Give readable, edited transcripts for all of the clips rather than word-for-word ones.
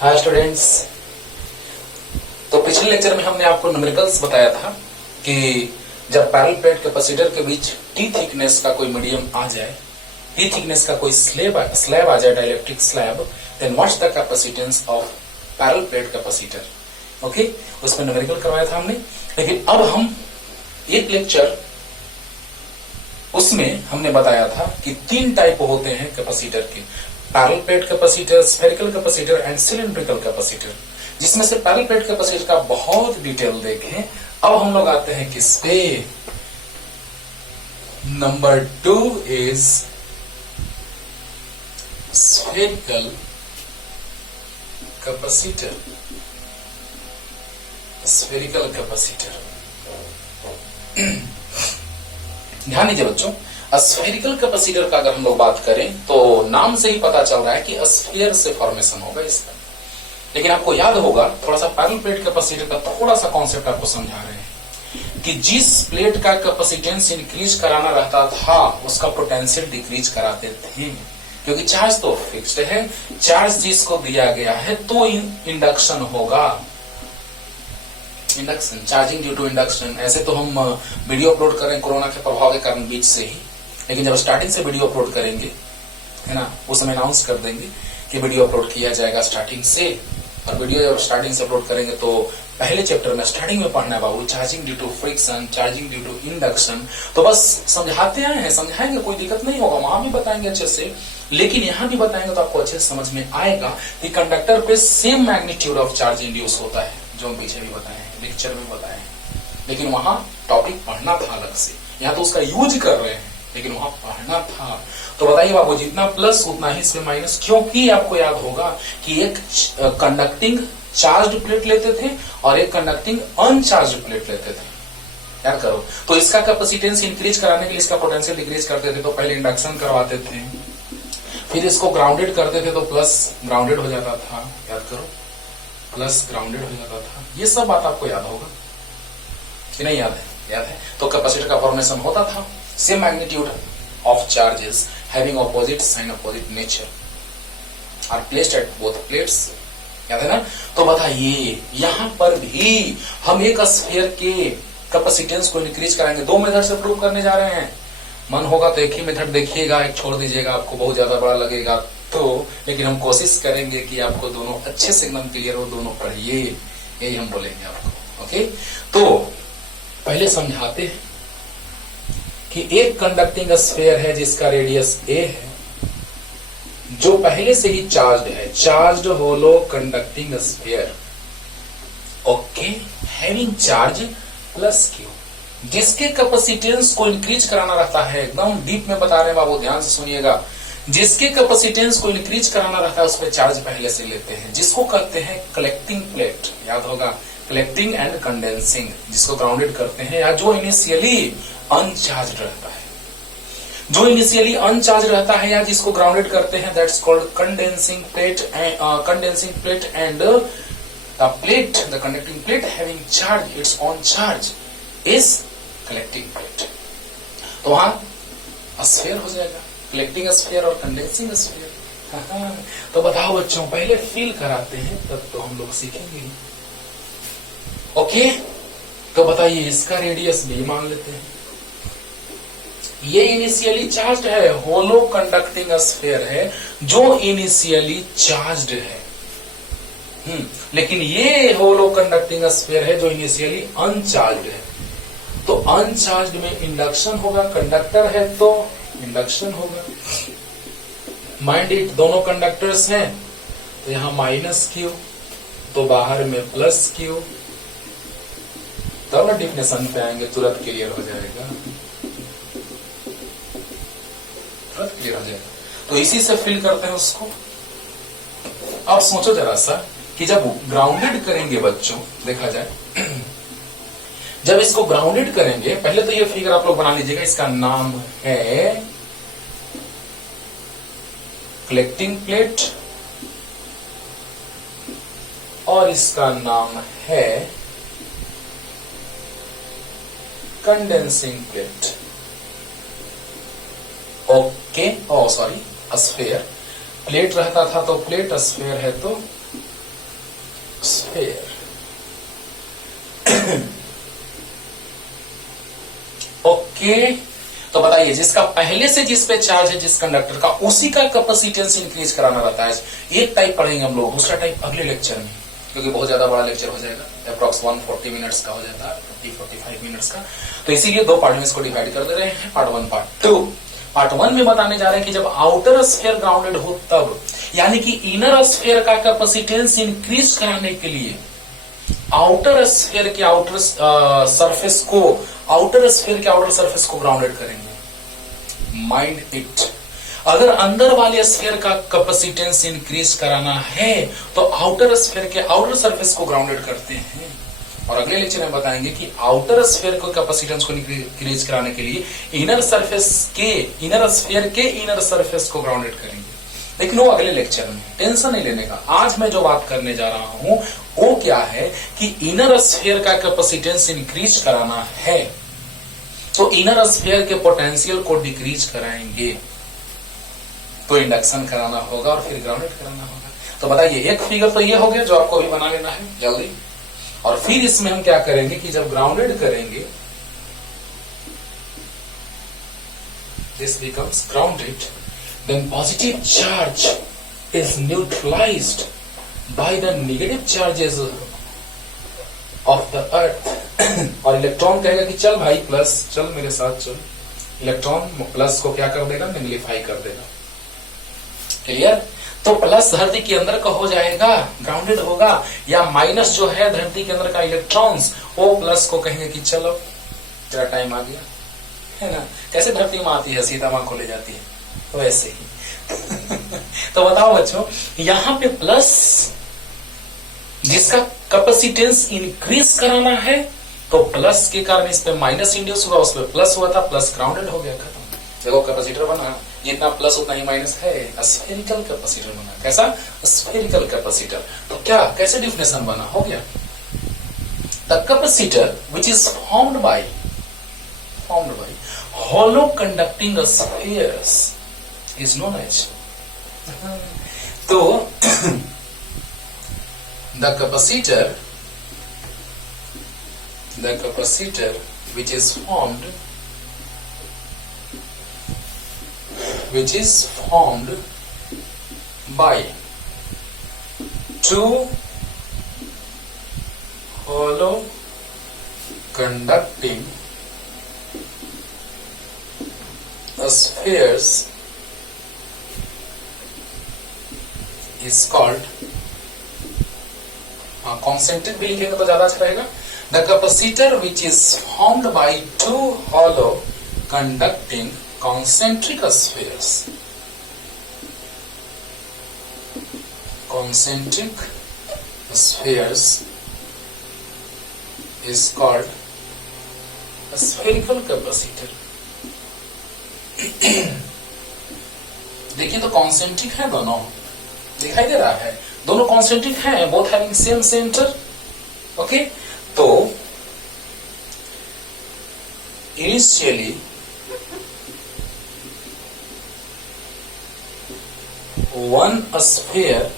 Hi students. तो पिछले lecture में हमने आपको न्यूमेरिकल्स बताया था कि जब पैरेलल प्लेट कैपेसिटर के बीच टी थिकनेस का कोई मीडियम आ जाए, टी थिकनेस का कोई स्लैब आ जाए, dielectric slab, then what's the capacitance of parallel plate capacitor. Okay, उसमें न्यूमेरिकल करवाया था हमने। लेकिन अब हम एक लेक्चर उसमें हमने बताया था कि तीन टाइप होते हैं कैपेसिटर के, parallel plate capacitor, spherical capacitor and cylindrical capacitor, जिसमें से पैरेलल प्लेट कैपेसिटर का बहुत डिटेल देखें। अब हम लोग आते हैं किस पे? Number 2 is spherical capacitor. Spherical capacitor, ध्यान दीजिए बच्चों, स्फेरिकल कैपेसिटर का अगर हम लोग बात करें तो नाम से ही पता चल रहा है कि स्फीयर से फॉर्मेशन होगा इसका। लेकिन आपको याद होगा, थोड़ा सा पैरेलल प्लेट कैपेसिटर का थोड़ा सा कॉन्सेप्ट आपको समझा रहे हैं कि जिस प्लेट का कैपेसिटेंस इंक्रीज कराना रहता था उसका पोटेंशियल डिक्रीज कराते थे, क्योंकि चार्ज तो फिक्स्ड है। चार्ज जिसको दिया गया है तो इंडक्शन होगा। Induction, charging due to induction. ऐसे तो हम वीडियो अपलोड कर रहे हैं कोरोना के प्रभाव के कारण बीच से ही, लेकिन जब स्टार्टिंग से वीडियो अपलोड करेंगे, है ना, उस समय अनाउंस कर देंगे कि वीडियो अपलोड किया जाएगा स्टार्टिंग से। और वीडियो जब स्टार्टिंग से अपलोड करेंगे तो पहले चैप्टर में स्टार्टिंग में पढ़ना है बाबू, charging due to friction, charging due to induction. तो बस समझाते आए हैं, समझाएंगे, कोई दिक्कत नहीं होगा, वहां भी बताएंगे अच्छे से, लेकिन यहां भी बताएंगे तो आपको अच्छे से समझ में आएगा कि कंडक्टर पे same magnitude of charge induce होता है, जो हम पीछे भी बताए हैं, लेक्चर में बताए हैं। लेकिन वहां टॉपिक पढ़ना था अलग से, यहाँ तो उसका यूज कर रहे हैं, लेकिन वहां पढ़ना था। तो बताइए बाबू, जितना प्लस उतना ही इसमें माइनस, क्योंकि आपको याद होगा कि एक कंडक्टिंग चार्ज प्लेट लेते थे और एक कंडक्टिंग अनचार्ज प्लेट लेते थे, याद करो। तो इसका कैपेसिटेंस इंक्रीज कराने के लिए इसका पोटेंशियल डिक्रीज करते थे, तो पहले इंडक्शन करवाते थे, फिर इसको ग्राउंडेड करते थे तो प्लस ग्राउंडेड हो जाता था, याद करो, प्लस ग्राउंडेड हो जाता था। ये सब बात आपको याद होगा कि नहीं? याद है? याद है। तो कैपेसिटर का फॉर्मेशन होता था, same magnitude of charges having opposite sign, opposite nature are placed at both plates, याद है ना? तो बताइए, यहां पर भी हम एक स्फीयर के कैपेसिटेंस को इंक्रीज कराएंगे। दो मेथड से प्रूव करने जा रहे हैं। मन होगा तो एक ही मेथड देखिएगा, एक छोड़ दीजिएगा, आपको बहुत ज्यादा बड़ा लगेगा तो, लेकिन हम कोशिश करेंगे कि आपको दोनों अच्छे से एकदम क्लियर हो, दोनों पढ़िए, यही हम बोलेंगे आपको। ओके, तो पहले समझाते हैं कि एक कंडक्टिंग स्फीयर है जिसका रेडियस a है, जो पहले से ही चार्ज्ड है, charged hollow conducting sphere, okay, having charge plus q, जिसके कैपेसिटेंस को इंक्रीज कराना रहता है। एकदम डीप में बता रहे हैं बाबू, ध्यान से सुनिएगा। जिसके कैपेसिटेंस को इंक्रीज कराना रहता है उस पर चार्ज पहले से लेते हैं, जिसको कहते हैं कलेक्टिंग प्लेट, याद होगा, कलेक्टिंग एंड कंडेंसिंग, जिसको ग्राउंडेड करते हैं, या जो इनिशियली अनचार्ज रहता है, जो इनिशियली अनचार्ज रहता है या जिसको ग्राउंडेड करते हैं, that's called condensing plate. Condensing plate and the plate, the conducting plate having charge it's own charge is collecting plate. तो वहां स्फीयर हो जाएगा, कलेक्टिंग स्फीयर और कंडेंसिंग स्फीयर। तो बताओ बच्चों, पहले फील कराते हैं तब तो हम लोग सीखेंगे। ओके, तो बताइए, इसका रेडियस भी मान लेते हैं। ये इनिशियली चार्ज्ड है, होलो कंडक्टिंग स्फीयर है जो इनिशियली चार्ज्ड है। लेकिन ये होलो कंडक्टिंग स्फीयर है जो इनिशियली अनचार्ज्ड है। तो अनचार्ज्ड में इंडक्शन होगा, कंडक्टर है तो इंडक्शन होगा। माइंड इट, दोनों कंडक्टर्स हैं तो यहां माइनस क्यू, तो बाहर में प्लस क्यू, तब ना डिफिनेशन पे आएंगे, तुरंत क्लियर हो जाएगा, तुरंत क्लियर हो जाएगा। तो इसी से फिल करते हैं उसको। अब सोचो जरा सा कि जब ग्राउंडेड करेंगे बच्चों, देखा जाए, जब इसको ग्राउंडेड करेंगे, पहले तो ये फिगर आप लोग बना लीजिएगा, इसका नाम है कलेक्टिंग प्लेट और इसका नाम है कंडेंसिंग प्लेट। ओके, ओ सॉरी, स्फीयर, प्लेट रहता था तो प्लेट, स्फीयर है तो स्फीयर। ओके, तो बताइए जिसका पहले से जिस पे चार्ज है जिस कंडक्टर का, उसी का कैपेसिटेंस इंक्रीज कराना रहता है। एक टाइप पढ़ेंगे हम लोग, दूसरा टाइप अगले लेक्चर में, क्योंकि बहुत ज्यादा बड़ा लेक्चर हो जाएगा, अप्रॉक्स 140 मिनट्स का हो जाता है, 45 मिनट्स का। तो इसीलिए दो पार्ट में इसको डिवाइड कर दे रहे हैं, पार्ट 1 पार्ट 2। पार्ट 1 में बताने जा रहे हैं कि जब आउटर स्फीयर ग्राउंडेड हो तब, यानी कि इनर स्फीयर का कैपेसिटेंस इंक्रीज कराने के लिए आउटर स्फीयर के आउटर सरफेस को ग्राउंडेड करेंगे। माइंड इट, अगर अंदर वाले स्फीयर का कैपेसिटेंस इंक्रीज कराना है तो आउटर स्फीयर के आउटर सरफेस को ग्राउंडेड करते हैं। और अगले लेक्चर में बताएंगे कि आउटर स्फीयर को कैपेसिटेंस को इंक्रीज कराने के लिए इनर स्फीयर के इनर सरफेस को ग्राउंडेड करेंगे। लेकिन वो अगले लेक्चर में, टेंशन नहीं लेने का। आज मैं जो बात करने जा रहा हूं वो क्या है कि इनर स्फीयर का कैपेसिटेंस इंक्रीज कराना है तो इनर स्फीयर के पोटेंशियल को डिक्रीज कराएंगे, तो इंडक्शन कराना होगा और फिर ग्राउंडेड कराना होगा। तो बताइए, एक फिगर तो ये हो गया जो आपको अभी बना लेना है जल्दी, और फिर इसमें हम क्या करेंगे कि जब ग्राउंडेड करेंगे, this becomes grounded, then positive charge is neutralized by the negative charges of the earth। और इलेक्ट्रॉन कहेगा कि चल भाई प्लस, चल मेरे साथ चल। इलेक्ट्रॉन प्लस को क्या कर देगा, नेगलिफाई कर देगा। क्लियर? तो प्लस धरती के अंदर का हो जाएगा, ग्राउंडेड होगा, या माइनस जो है धरती के अंदर का इलेक्ट्रॉन्स, वो प्लस को कहेंगे कि चलो तेरा टाइम आ गया, है ना। कैसे धरती में आती है, सीता मां को ले जाती है, तो ऐसे ही। तो बताओ बच्चों, यहां पे प्लस जिसका कैपेसिटेंस इंक्रीज कराना है तो प्लस के कारण इस पे माइनस इंड्यूस हुआ, उस पे प्लस हुआ था, प्लस ग्राउंडेड हो गया, खत्म। देखो कैपेसिटर बना, जितना प्लस उतना ही माइनस है, स्फेरिकल कैपेसिटर बना। कैसा? Spherical capacitor. तो क्या कैसे डिफिनेशन बना, हो गया, the capacitor which is formed bye hollow conducting spheres is known as, तो the capacitor which is formed by two hollow conducting spheres is called, concentric भी लिखेंगे तो ज्यादा अच्छा रहेगा। The capacitor which is formed by two hollow conducting concentric spheres is called a spherical capacitor। देखिए तो concentric है, दोनों दिखाई दे रहा है, दोनों कॉन्सेंट्रिक हैं, both having same centre. Okay, तो initially one sphere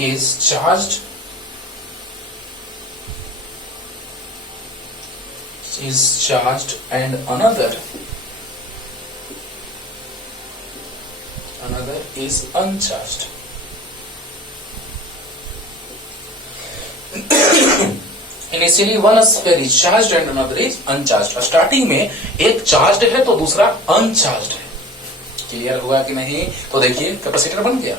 is charged and another is uncharged। Initially one sphere is charged and another is uncharged। Starting में एक चार्ज्ड है तो दूसरा अनचार्ज्ड है। क्लियर हुआ कि नहीं? तो देखिए कैपेसिटर बन गया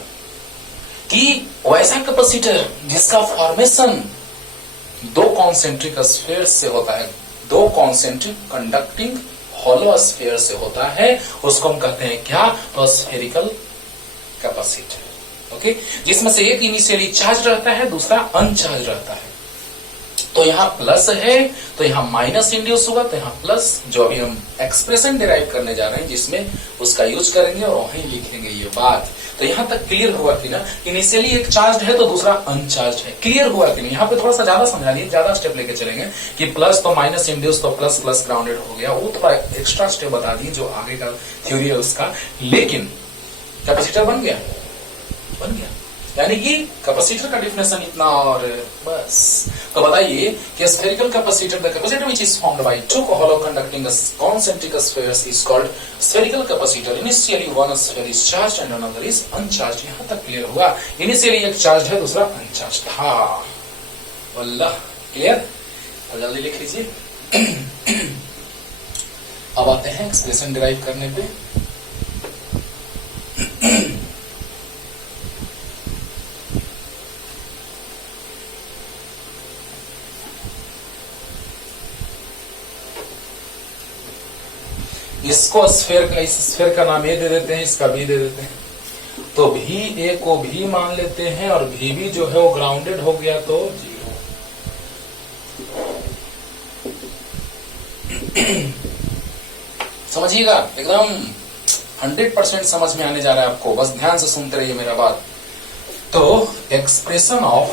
कि वैसा कैपेसिटर जिसका फॉर्मेशन दो कॉन्सेंट्रिक स्फीयर से होता है, दो कॉन्सेंट्रिक कंडक्टिंग हॉलो स्फीयर से होता है, उसको हम कहते हैं क्या? तो स्फेरिकल कैपेसिटर। ओके, जिसमें से एक इनिशियली चार्ज रहता है, दूसरा अनचार्ज रहता है। तो यहाँ प्लस है तो यहाँ माइनस इंड्यूस होगा, तो यहाँ प्लस, जो अभी हम एक्सप्रेशन डिराइव करने जा रहे हैं जिसमें उसका यूज करेंगे और वहीं लिखेंगे ये बात। तो यहाँ तक क्लियर हुआ कि ना, इनिशियली एक चार्ज है तो दूसरा अनचार्ज है। क्लियर हुआ कि नहीं? यहाँ पे थोड़ा सा ज्यादा समझा लिए, ज्यादा स्टेप लेके चलेंगे कि प्लस तो माइनस इंड्यूस, तो प्लस प्लस ग्राउंडेड हो गया, वो थोड़ा एक्स्ट्रा स्टेप बता दिए जो आगे का थ्योरी है उसका। लेकिन कैपेसिटर बन गया, बन गया। यानी कि कैपेसिटर का डिफिनेशन इतना और बस। तो बताइए कि spherical capacitor, the capacitor which is formed by two hollow conducting concentric spheres is called spherical capacitor. Initially one sphere is charged and another is uncharged. यहां तक क्लियर हुआ? इनिशियली एक चार्ज है, दूसरा अनचार्ज्ड था। वल्लाह क्लियर? और जल्दी लिख लीजिए। अब आते हैं एक्सप्रेशन डिराइव करने पे। इसको स्फेयर का, इस स्फेयर का नाम ए दे देते हैं, इसका बी दे देते हैं। तो भी ए को भी मान लेते हैं और भी भी जो है वो ग्राउंडेड हो गया तो 0। समझिएगा, एकदम 100% समझ में आने जा रहा है आपको, बस ध्यान से सुनते रहिए मेरा बात। तो expression of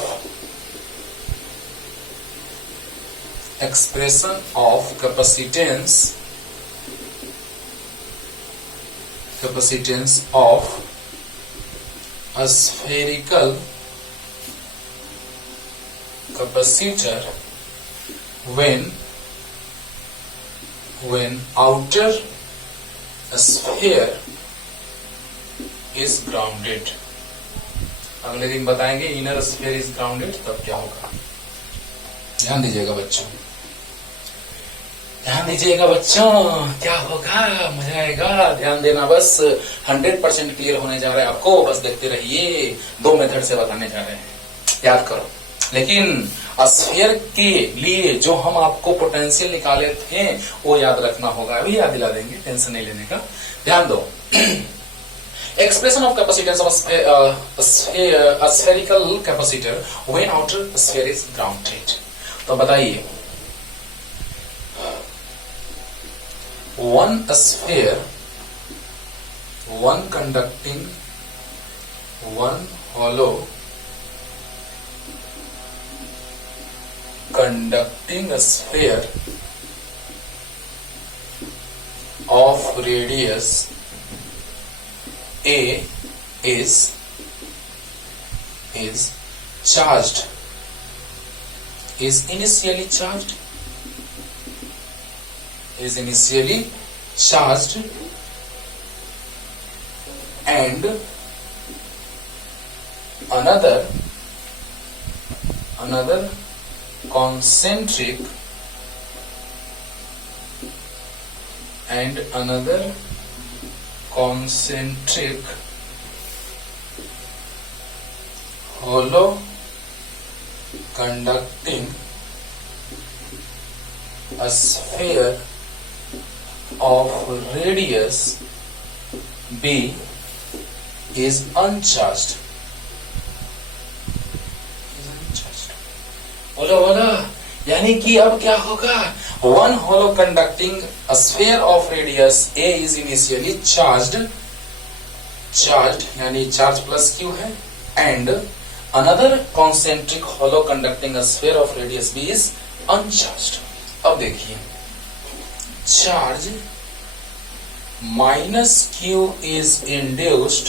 capacitance of a spherical capacitor when outer sphere is grounded। अगले दिन बताएंगे इनर स्फीयर इज ग्राउंडेड तब क्या होगा। ध्यान दीजिएगा बच्चों, ध्यान दीजिएगा बच्चों, क्या होगा, मजा आएगा। ध्यान देना, बस 100% क्लियर होने जा रहा है आपको, बस देखते रहिए। 2 मेथड से बताने जा रहे हैं, याद करो। लेकिन स्फीयर के लिए जो हम आपको पोटेंशियल निकाले थे वो याद रखना होगा, अभी याद दिला देंगे, टेंशन नहीं लेने का। ध्यान दो। Expression of capacitance of spherical capacitor when outer sphere is grounded. तो बताइए, one sphere, one conducting, one hollow conducting a sphere of radius a is charged, is initially charged and another concentric hollow conducting a sphere of radius b is uncharged। बोलो, यानी कि अब क्या होगा, one hollow conducting sphere of radius a is initially charged यानी charge plus q है, and another concentric hollow conducting sphere of radius b is uncharged. अब देखिए, charge minus q is induced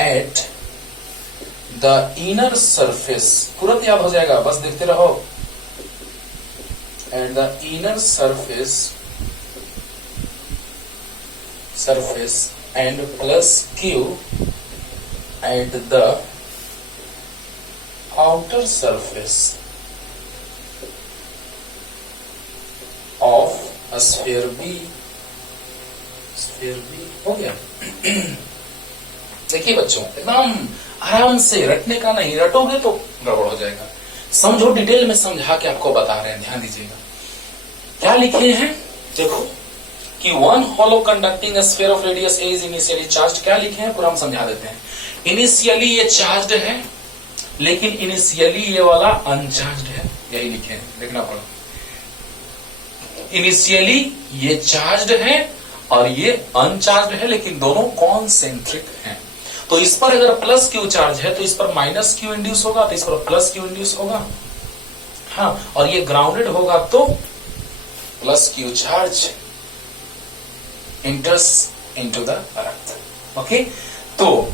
at the inner surface. तुरंत याद हो जाएगा, बस देखते रहो। At the inner surface and plus q at the outer surface of sphere B. हो गया। देखिए बच्चों, एकदम आराम से, रटने का नहीं, रटोगे तो गड़बड़ हो जाएगा। समझो, डिटेल में समझा के आपको बता रहे हैं, ध्यान दीजिएगा। क्या लिखे हैं, देखो कि one hollow conducting sphere of radius A is initially charged. क्या लिखे हैं पूरा हम समझा देते हैं। इनिशियली ये चार्ज्ड है, लेकिन इनिशियली ये वाला अनचार्ज्ड है, यही लिखे हैं, देखना पड़ा। इनिशियली ये चार्ज्ड है और ये अनचार्ज्ड है, लेकिन दोनों कॉन्सेंट्रिक हैं। तो इस पर अगर प्लस क्यू चार्ज है तो इस पर माइनस क्यू इंड्यूस होगा, तो इस पर प्लस क्यू इंड्यूस होगा। हाँ, और ये ग्राउंडेड होगा तो plus Q charge enters into the earth. Okay, तो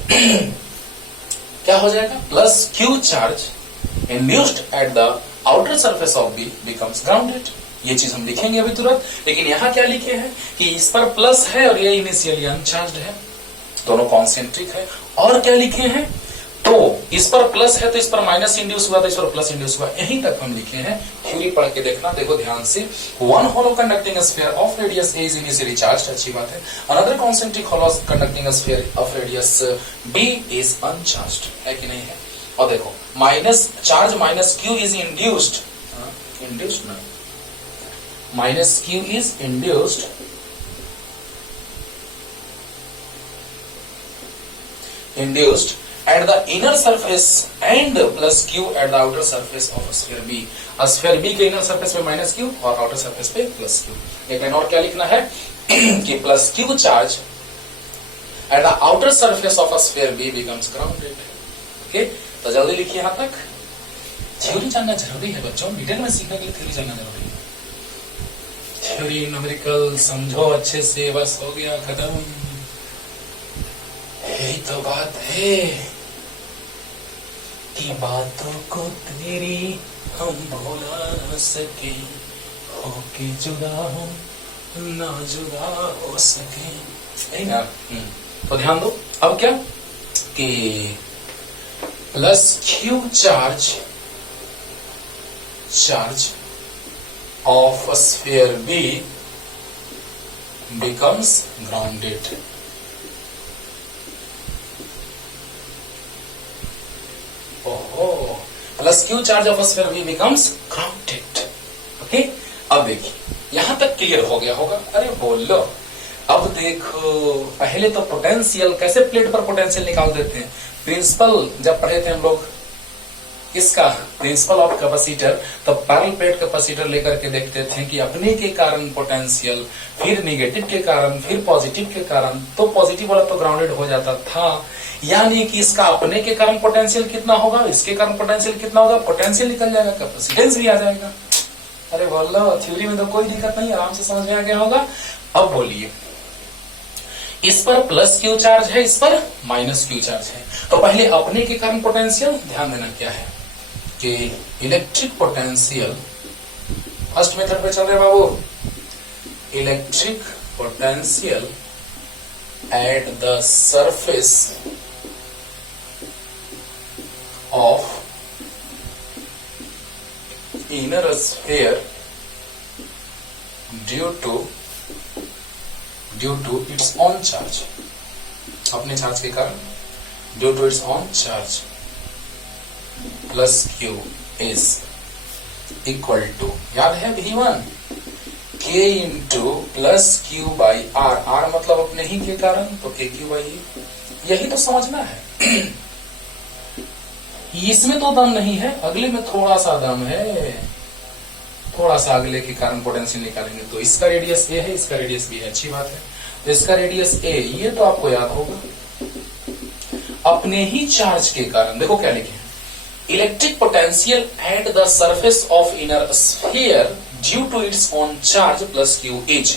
क्या हो जाएगा, plus Q charge induced at the outer surface of B becomes grounded. ये चीज हम लिखेंगे अभी तुरंत, लेकिन यहां क्या लिखे हैं कि इस पर प्लस है और ये इनिशियली अनचार्ज्ड है, दोनों कॉन्सेंट्रिक है। और क्या लिखे हैं, तो इस पर प्लस है तो इस पर माइनस इंड्यूस हुआ, तो इस पर प्लस इंड्यूस हुआ। यहीं तक हम लिखे हैं, थ्योरी पढ़ के देखना, देखो ध्यान से। One hollow conducting sphere of radius A is initially charged, अच्छी बात है। Another concentric hollow conducting sphere of radius B is uncharged, है कि नहीं है। और देखो minus charge minus Q is induced, induced ना, minus Q is induced at the inner surface and plus q at the outer surface of sphere B। Sphere B के inner surface पे minus q और outer surface पे plus q। लेकिन और क्या लिखना है कि plus q charge at the outer surface of a sphere B becomes grounded। Okay, तो जल्दी लिखिए यहां तक। थ्योरी जानना जरूरी है बच्चों, डिटेल में सीखने के लिए थ्योरी जानना जरूरी है। थ्योरी न्यूमेरिकल समझो अच्छे से, बस हो गया खत्म। यही तो बात है कि बातों को तेरी हम भुला न सके, होके जुदा हो ना जुदा हो सके, यही ना। तो ध्यान दो, अब क्या कि plus Q charge of sphere B becomes grounded. Plus Q charge of sphere B becomes grounded. Okay, अब देखिए यहां तक क्लियर हो गया होगा। अरे बोलो, अब देखो, पहले तो पोटेंशियल, कैसे प्लेट पर पोटेंशियल निकाल देते हैं। प्रिंसिपल जब पढ़े थे हम लोग इसका, प्रिंसिपल ऑफ कैपेसिटर, तो पैरेलल प्लेट कैपेसिटर लेकर के देखते थे कि अपने के कारण पोटेंशियल, फिर निगेटिव के कारण, फिर पॉजिटिव के कारण, तो पॉजिटिव वाला तो ग्राउंडेड हो जाता था। यानी कि इसका अपने के कारण पोटेंशियल कितना होगा, इसके कारण पोटेंशियल कितना होगा, पोटेंशियल निकल जाएगा, कैपेसिटेंस भी आ जाएगा। अरे बोलो, थ्योरी में तो कोई दिक्कत नहीं, आराम से समझ में आ गया होगा। अब बोलिए, इस पर प्लस क्यू चार्ज है, इस पर माइनस क्यू चार्ज है, तो पहले अपने के कारण पोटेंशियल ध्यान देना क्या है कि इलेक्ट्रिक पोटेंशियल, फर्स्ट मेथड पे चल रहे बाबू, electric potential at the surface of inner sphere due to its own charge, अपने चार्ज के कारण, due to its own charge plus Q is equal to, याद है V1, K into plus Q by R, R मतलब अपने ही के कारण, तो के क्यू बाई, यही तो समझना है। इसमें तो दम नहीं है, अगले में थोड़ा सा दम है, थोड़ा सा अगले के कारण पोटेंशियल निकालेंगे। तो इसका रेडियस ए है, इसका रेडियस बी है, अच्छी बात है। तो इसका रेडियस ए, ये तो आपको याद होगा, अपने ही चार्ज के कारण। देखो क्या लिखे हैं, electric potential at the surface of inner sphere due to its own charge plus Q is.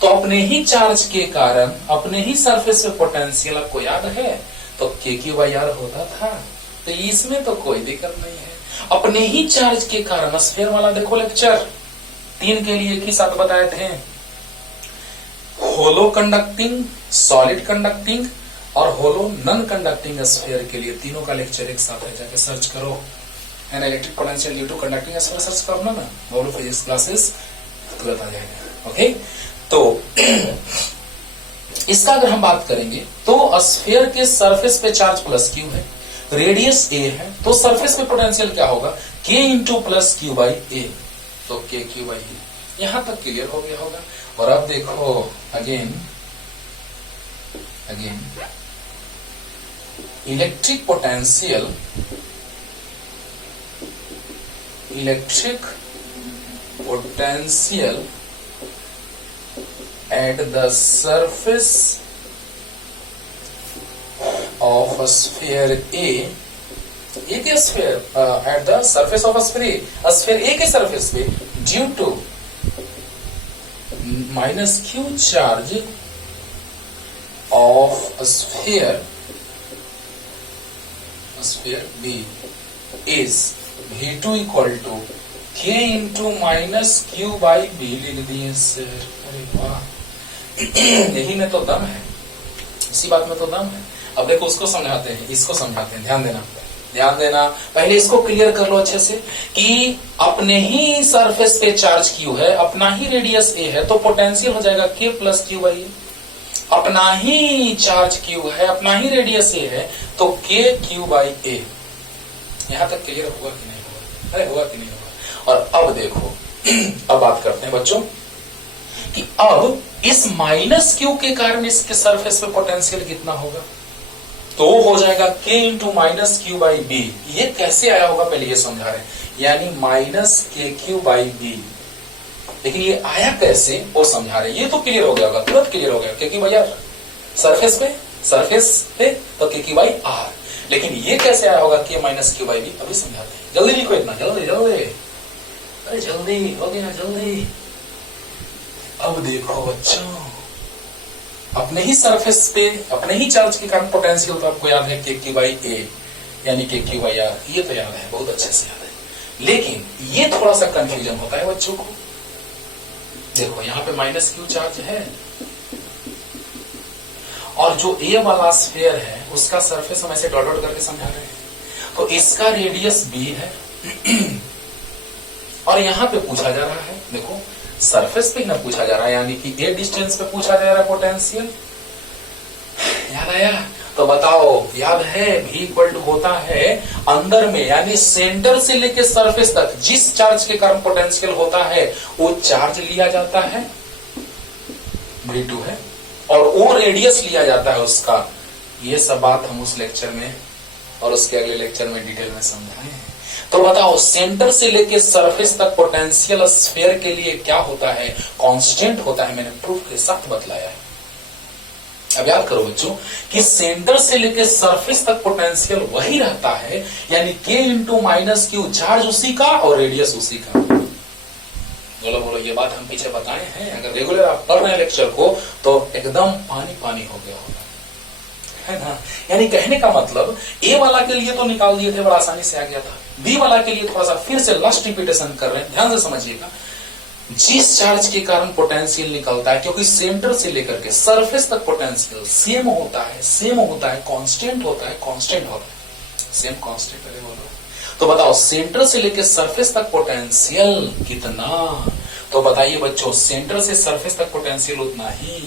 तो अपने ही चार्ज के कारण, अपने ही सरफेस पे पोटेंशियल आपको याद है, तो के क्यू बाई आर होता था। तो इसमें तो कोई दिक्कत नहीं है, अपने ही चार्ज के कारण। स्फीयर वाला देखो लेक्चर 3 के लिए एक ही साथ बताए थे, होलो कंडक्टिंग, सॉलिड कंडक्टिंग और होलो नॉन कंडक्टिंग स्फीयर के लिए, तीनों का लेक्चर एक साथ है, जाके सर्च करो, and electric potential due to conducting sphere search करना ना, मोर फिजिक्स क्लासेस तुरंत आ जाएगा। ओके, तो इसका अगर हम बात करेंगे तो स्फीयर के सरफेस पे चार्ज प्लस क्यू है, रेडियस ए है, तो सरफेस पे पोटेंशियल क्या होगा, के इंटू प्लस क्यू बाई ए, तो के क्यू बाई ए। यहां तक क्लियर हो गया होगा। और अब देखो again electric potential at the surface of a sphere A, एक sphere at the surface of a sphere A के सरफेस पे due to minus Q charge of sphere B is V2 equal to K into minus Q by B लिख दिए sir. अरे वाह, यही में तो दम है, इसी बात में तो दम है। अब देखो उसको समझाते हैं, इसको समझाते हैं, ध्यान देना। पहले इसको क्लियर कर लो अच्छे से कि अपने ही सरफेस पे चार्ज Q है, अपना ही रेडियस A है, तो पोटेंशियल हो जाएगा K plus Q by A। अपना ही चार्ज Q है, अपना ही रेडियस A है, तो K Q बाई A। यहां तक क्लियर हुआ कि नहीं हुआ? अरे हुआ कि नहीं हुआ? और अब देखो, अब बात करते हैं बच्चों कि अब इस माइनस Q के कारण इसके सरफेस पे पोटेंशियल कितना होगा, तो हो जाएगा K into minus Q by B। ये कैसे आया होगा पहले ये समझा रहे हैं, यानी माइनस KQ बाई B। लेकिन ये आया कैसे वो समझा रहे हैं। ये तो क्लियर हो गया होगा, तुरंत क्लियर हो गया, क्योंकि भैया सरफेस पे तो KQ बाई R। लेकिन ये कैसे आया होगा K minus Q by B, अभी समझाते हैं। जल्दी लिखो, इतना जल्दी, अरे जल्दी हो गया, जल्दी। अब देखो बच्चों, अपने ही सरफेस पे अपने ही चार्ज के कारण पोटेंशियल तो आपको याद है KQ बाई A यानी KQ बाई R, ये तो याद है, बहुत अच्छे से याद है। लेकिन ये थोड़ा सा कंफ्यूजन होता है बच्चों को। देखो यहाँ पे माइनस Q चार्ज है और जो A वाला स्फीयर है उसका सरफेस हम ऐसे डॉट डॉट करके समझा रहे हैं, तो इसका रेडियस B है और यहाँ पे पूछा जा रहा है, देखो सरफेस पे ही ना पूछा जा रहा है, यानी कि A डिस्टेंस पे पूछा जा रहा है पोटेंशियल। याद आया? तो बताओ, याद है V इक्वल टू होता है अंदर में, यानी सेंटर से लेके सरफेस तक जिस चार्ज के कारण पोटेंशियल होता है वो चार्ज लिया जाता है, V2 है, और वो रेडियस लिया जाता है उसका। ये सब बात हम उस लेक्चर में और उसके अगले लेक्चर में डिटेल में समझाएं। तो बताओ, सेंटर से लेके सरफेस तक पोटेंशियल स्फीयर के लिए क्या होता है, कांस्टेंट होता है। मैंने प्रूफ के साथ बतलाया है। अब याद करो बच्चों कि सेंटर से लेके सरफेस तक पोटेंशियल वही रहता है, यानी K into minus Q, charge उसी का और रेडियस उसी का। बोलो, ये बात हम पीछे बताए हैं। अगर रेगुलर आप पढ़ रहे हैं लेक्चर को तो एकदम पानी पानी हो गया होगा, है ना। यानी कहने का मतलब A वाला के लिए तो निकाल दिए थे, बड़ा आसानी से आ गया था। B वाला के लिए थोड़ा सा फिर से लास्ट रिपीटेशन कर रहे हैं, ध्यान से समझिएगा। जिस चार्ज के कारण पोटेंशियल निकलता है, क्योंकि सेंटर से लेकर के सरफेस तक पोटेंशियल सेम होता है, कांस्टेंट होता है, सेम कांस्टेंट। अरे बोलो, तो बताओ सेंटर से लेकर सरफेस तक पोटेंशियल कितना, तो बताइए बच्चों, सेंटर से सरफेस तक पोटेंशियल उतना ही।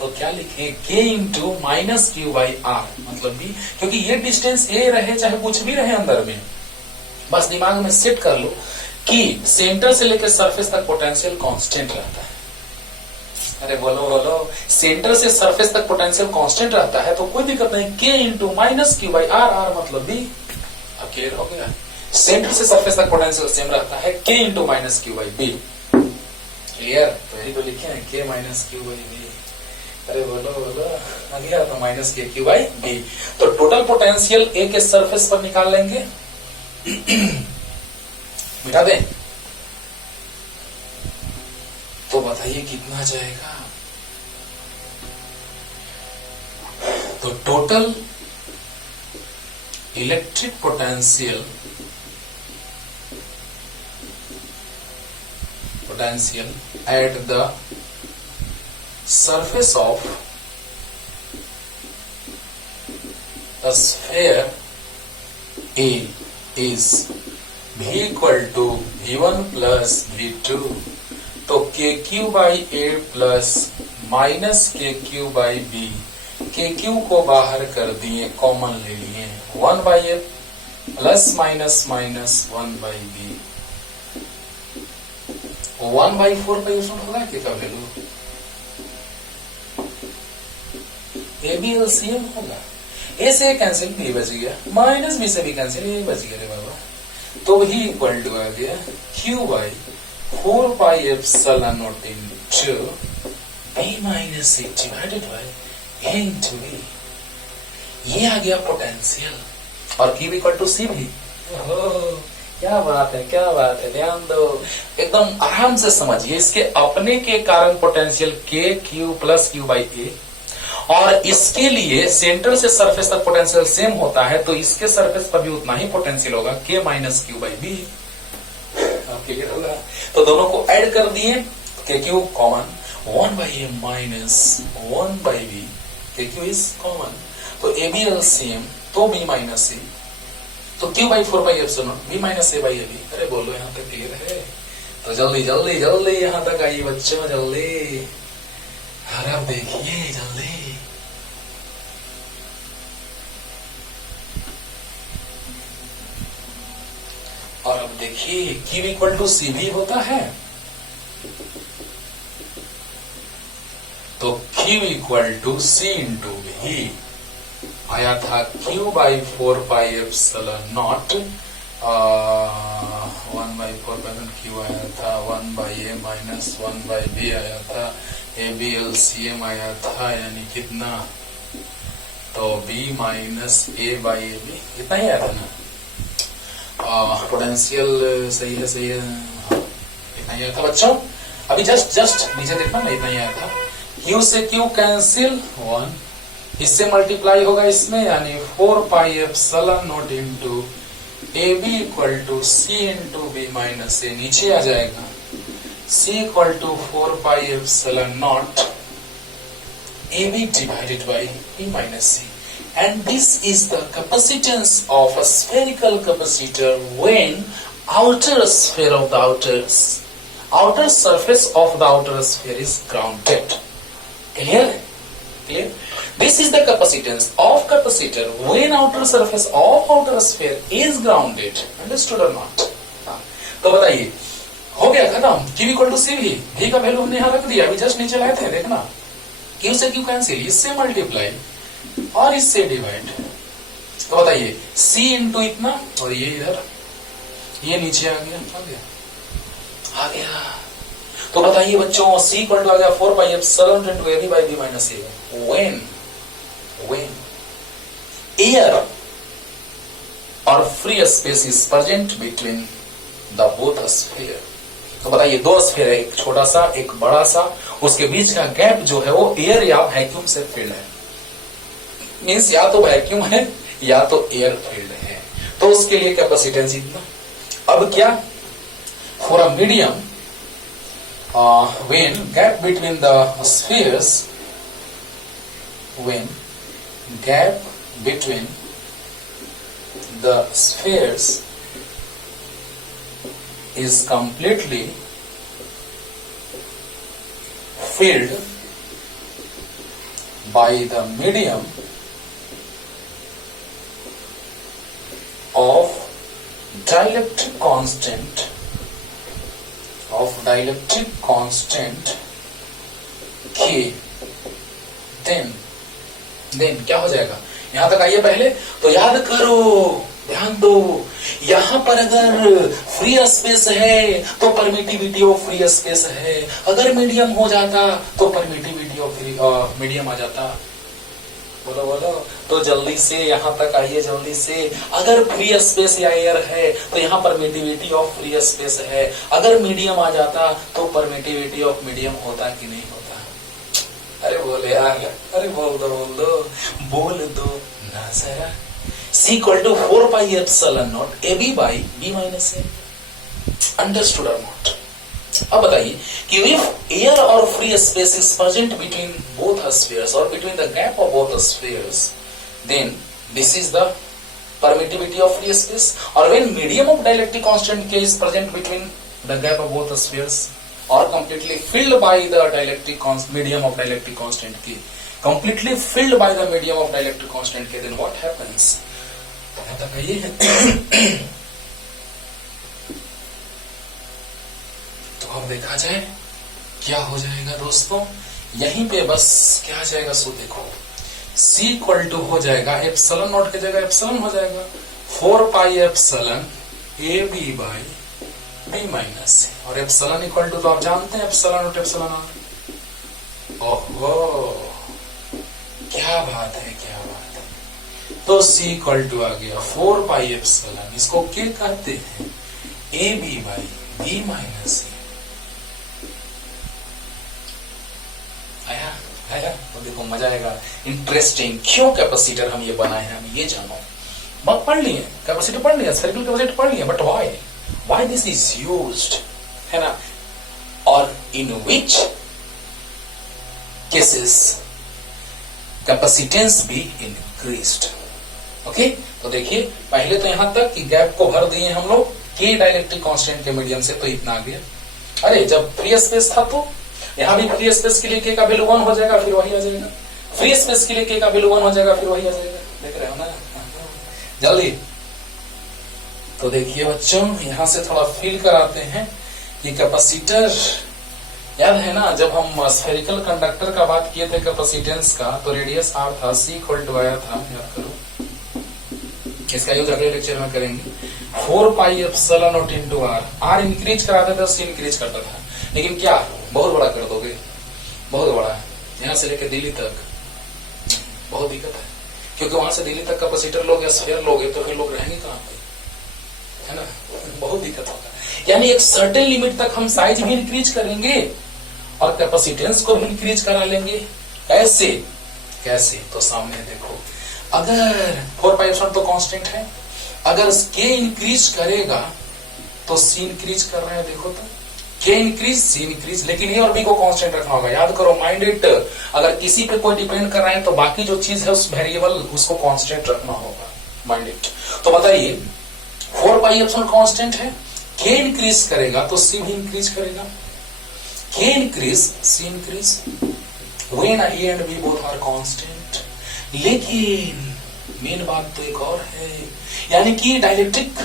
तो क्या लिखे, K into minus Q by R, मतलब भी, क्योंकि ये डिस्टेंस A रहे चाहे कुछ भी रहे अंदर में, बस दिमाग में सेट कर लो कि सेंटर से लेकर सरफेस तक पोटेंशियल कांस्टेंट रहता है। अरे बोलो, सेंटर से सरफेस तक पोटेंशियल कांस्टेंट रहता है तो कोई दिक्कत नहीं, K into minus Q by R, R मतलब भी। अब क्लियर हो गया, सेंटर से सरफेस तक पोटेंशियल सेम रहता है, K into minus Q by B। Clear? तो यही तो लिखे हैं, K minus Q by B। अरे बोलो, आ गया तो माइनस KQ बाई B। तो टोटल पोटेंशियल A के सरफेस पर निकाल लेंगे, मिटा दें, तो बताइए कितना जाएगा। तो total electric potential at the surface of a sphere A is V equal to V1 plus V2, तो KQ by A plus minus KQ by B, KQ को बाहर कर दिए, कॉमन ले लिए, 1 by A plus minus minus 1 by B, 1 by 4 का use होगा कि कब ले लो, ए बी एलसीएम होगा, ए से कैंसिल, बी बच गया, माइनस बी से भी कैंसिल, ए बच गया रे बाबा। तो ही इक्वल टू आ गया Q by 4 pi epsilon naught into B minus A divided by A into B. ये आ गया पोटेंशियल, और Q इक्वल टू सी भी। क्या बात है, ध्यान दो, एकदम आराम से समझिए। इसके अपने के कारण potential K Q plus Q by A, और इसके लिए सेंटर से सरफेस तक पोटेंशियल सेम होता है, तो इसके सरफेस पर भी उतना ही पोटेंशियल होगा, K minus Q by B. Clear होगा? तो दोनों को ऐड कर दिए, K Q common, 1 by A minus 1 by B, K Q is common, तो ए बी एलसीएम, तो बी माइनस ए, तो Q by 4 by epsilon B minus A by A B. अरे बोलो यहां तक क्लियर है? तो जल्दी जल्दी जल्दी यहां तक आइए बच्चों, जल्दी। अरे अब देखिए जल्दी, और अब देखिए Q इक्वल टू सी भी होता है, तो Q equal to C into V आया था Q by 4 pi epsilon naught, 1 by 4 Q आया था, 1 by A minus 1 by B आया था, ए बी एलसीएम आया था, यानी कितना, तो B minus A by A B, इतना ही आया था ना। पोटेंशियल सही है, सही है, इतना ही आया था बच्चों। अभी जस्ट नीचे देखना ना, इतना ही आया था। Q से Q कैंसिल, 1, इससे मल्टीप्लाई होगा इसमें, यानी 4 pi epsilon naught into A B equal to C into B minus A, नीचे आ जाएगा C equal to 4 pi epsilon naught A B divided by B minus C. And this is the capacitance of a spherical capacitor when outer sphere of the outer surface of the outer sphere is grounded. Clear? Clear? This is the capacitance of capacitor when outer surface of outer sphere is grounded. Understood or not? तो बताइए, हो गया खत्म। Q equal to सी भी का value हमने यहाँ रख दिया, अभी जस्ट नीचे लाए थे, देखना। Q से Q कैंसिल, इससे मल्टीप्लाई और इससे डिवाइड, तो बताइए C इंटू इतना, और ये इधर, ये नीचे आ गया। तो बताइए बच्चों, C इक्वल टू आ गया 4 pi epsilon into A B by B minus A, when air or free space is present between the both sphere। तो बताइए दो स्फीयर है, एक छोटा सा एक बड़ा सा, उसके बीच का गैप जो है वो एयर या वैक्यूम से फिल्ड है, मीन्स या तो वैक्यूम है या तो एयर फील्ड है, तो उसके लिए कैपेसिटेंस इतना। अब क्या, for a medium when gap between the spheres, when gap between the spheres is completely filled by the medium of dielectric constant K, then क्या हो जाएगा, यहां तक आइए पहले तो याद करो, ध्यान दो, यहां पर अगर फ्री स्पेस है तो परमिटिविटी ऑफ फ्री स्पेस है, अगर मीडियम हो जाता तो परमिटिविटी ऑफ मीडियम आ जाता। बोलो बोलो, तो जल्दी से यहां तक आइए, जल्दी से। अगर फ्री स्पेस या एयर है तो यहाँ परमिटिविटी ऑफ फ्री स्पेस है, अगर मीडियम आ जाता तो परमिटिविटी ऑफ मीडियम होता कि नहीं होता। अरे बोले यार, अरे बोल दो ना जरा। C equal to 4 pi epsilon naught A B by B minus A. Understood और नॉट? अब बताइए कि if air or free space is present between both spheres or between the gap of both spheres, then this is the permittivity of free space, or when medium of dielectric constant K is present between the gap of both spheres or completely filled by the medium of dielectric constant K, completely filled by the medium of dielectric constant K, then what happens? अब देखा जाए क्या हो जाएगा दोस्तों, यहीं पे बस क्या आ जाएगा, सो देखो C इक्वल टू हो जाएगा एप्सिलॉन नॉट की जगह एप्सिलॉन हो जाएगा 4 pi epsilon A B by B minus C, और एप्सिलॉन इक्वल टू तो आप जानते हैं एप्सिलॉन नॉट एप्सिलॉन आर। ओहो क्या बात है, क्या बात है। तो C इक्वल टू आ गया 4 पाई एप्सिलॉन, इसको क्या कहते हैं, A B by B minus C. आया तो देखो मजा मजा आएगा। इंटरेस्टिंग, क्यों कैपेसिटर हम ये बनाए हैं, हम ये जानो। बहुत पढ़ लिए कैपेसिटर, पढ़ लिया स्फेरिकल कैपेसिटर पढ़ लिया, but why this is used, है ना, और in which cases capacitance be increased. Okay, तो देखिए पहले तो यहां तक कि गैप को भर दिए हम लोग के डाइलेक्ट्रिक कांस्टेंट के मीडियम से, तो इतना आ गया। अरे जब फ्री स्पेस था तो यहां भी फ्री स्पेस के लिए के का वैल्यू 1 हो जाएगा, फिर वही आ जाएगा। फ्री स्पेस के लिए के का वैल्यू 1 हो जाएगा, फिर वही आ जाएगा। देख रहे हो ना जल्दी। तो देखिए बच्चों, यहां से थोड़ा फील कराते हैं कि कैपेसिटर, याद है ना जब हम स्फेरिकल कंडक्टर का बात किए थे कैपेसिटेंस का, तो रेडियस r था, c इक्वल टू आया था, याद करो। इसका यूज अगले लेक्चर में करेंगे। 4 pi epsilon naught into r increase कराते थे, c इंक्रीज करता था, लेकिन क्या बहुत बड़ा कर दोगे, बहुत बड़ा है, यहां से लेकर दिल्ली तक बहुत दिक्कत है, क्योंकि वहां से दिल्ली तक कैपेसिटर लोग या स्फीयर लोगे तो फिर लोग रहेंगे कहां पे, है ना, बहुत दिक्कत होगा। यानी एक सर्टेन लिमिट तक हम साइज भी इंक्रीज करेंगे और कैपेसिटेंस को भी इंक्रीज करा लेंगे। कैसे कैसे, तो सामने देखो, अगर 4 पाई एप्सिलॉन तो कांस्टेंट है, अगर के इंक्रीज करेगा तो सी इंक्रीज कर रहे हैं, देखो तो के इंक्रीज सी इंक्रीज, लेकिन ए और बी को कांस्टेंट रखना होगा। याद करो, माइंड इट, अगर किसी पे कोई डिपेंड कर रहा है तो बाकी जो चीज है उस वेरिएबल उसको कांस्टेंट रखना होगा, माइंड इट। तो बताइए 4 पाई एप्सिलॉन कांस्टेंट है, के इंक्रीज करेगा तो सी भी इंक्रीज करेगा, K increase C increase, when A and B both are constant. लेकिन मेन बात तो एक और है, यानी कि डाइलेक्ट्रिक